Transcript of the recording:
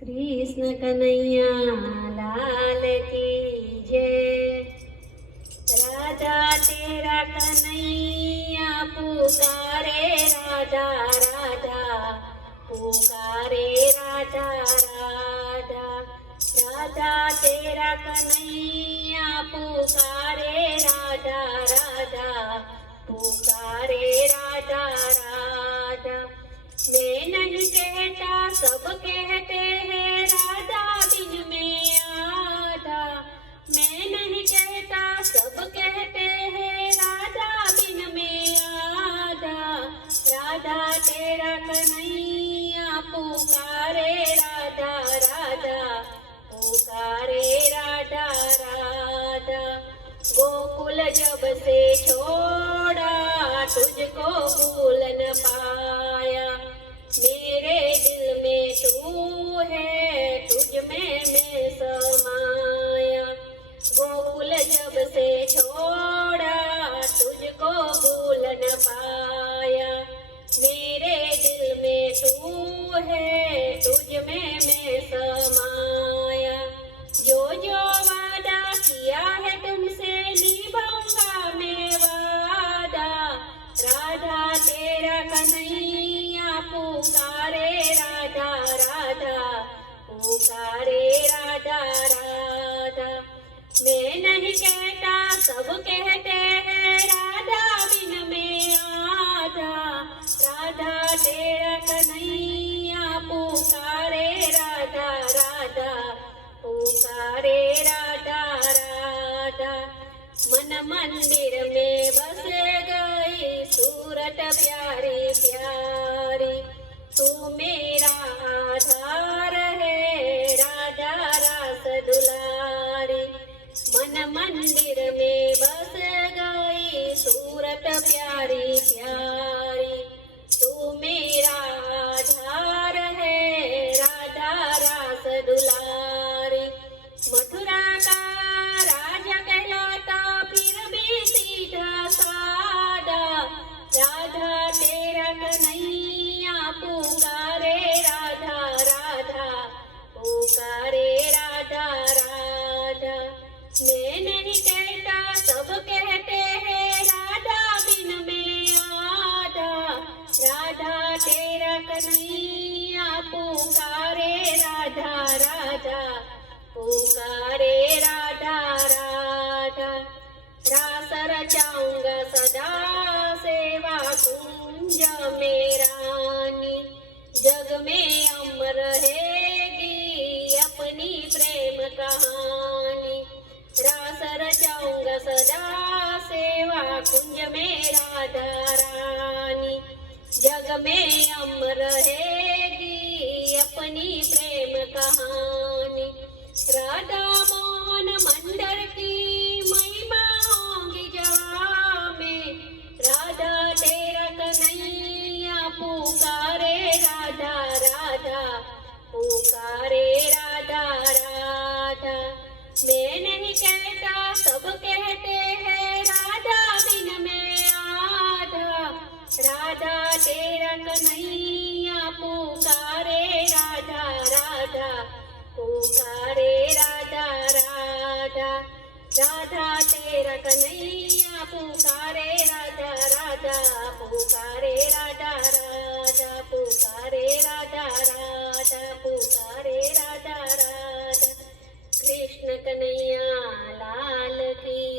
कृष्ण कन्हैया लाल की जय। राधा तेरा कन्हैया पुकारे राधा राधा, पुकारे राधा राधा। राधा तेरा कन्हैया पुकारे राधा राधा, पुकारे राधा राधा। मैं नहीं कहता सब कहते हैं राधा बिन में आधा। मैं नहीं कहता सब कहते हैं राधा बिन में आधा। राधा तेरा कन्हैया पुकारे राधा राधा, पुकारे राधा राधा। गोकुल जब से छोड़ा तुझको भूल न पाया। मेरे दिल में तू है, तुझ में मैं समाया। गोकुल जब से छोड़ा तुझको भूल न पाया। मेरे दिल में तू है, तुझ में मैं समाया। जो जो वादा किया है तुमसे निभाऊंगा मैं वादा। राधा तेरा कन्हैया पुकारे राधा राधा, पुकारे राधा राधा। मैं नहीं कहता सब कहते हैं राधा बिन में आधा। राधा तेरा कन्हैया पुकारे राधा राधा, पुकारे राधा राधा। मन मंदिर में बस गई सूरत प्यारी प्यारी। तू मेरा आधार है राधा रास दुलारी। मन मंदिर में बस गई सूरत प्यारी प्यारी। तू मेरा आधार है राधा रास दुलारी। मथुरा का राजा कहलाता फिर भी सीधा सादा। राधा तेरा कन्हैया पुकारे राधा राधा, पुकारे राधा राधा। मैं नहीं कहता सब कहते हैं राधा बिन में आधा। राधा तेरा कन्हैया पुकारे राधा राधा, पुकारे राधा राधा। रास रचाऊंगा सदा सेवा कुंज में रानी। जग में अमर रहेगी अपनी प्रेम कहानी। रास रचाऊंगा सदा सेवा कुंज में राधा रानी। जग में अमर रहेगी अपनी प्रेम कहानी। राधा मोहन मंडल की महिमा होंगी जहाँ में। राधा तेरा कन्हैया पुकारे राधा राधा, पुकारे राधा राधा। मैं नहीं कहता सब कहते हैं राधा बिन में आधा। राधा तेरा कन्हैया पुकारे राधा राधा, पुकारे राधा राधा। राधा तेरा कन्हैया पुकारे राधा राधा, पुकारे राधा राधा, पुकारे राधा राधा, पुकारे राधा राधा। कृष्ण कन्हैया लाल की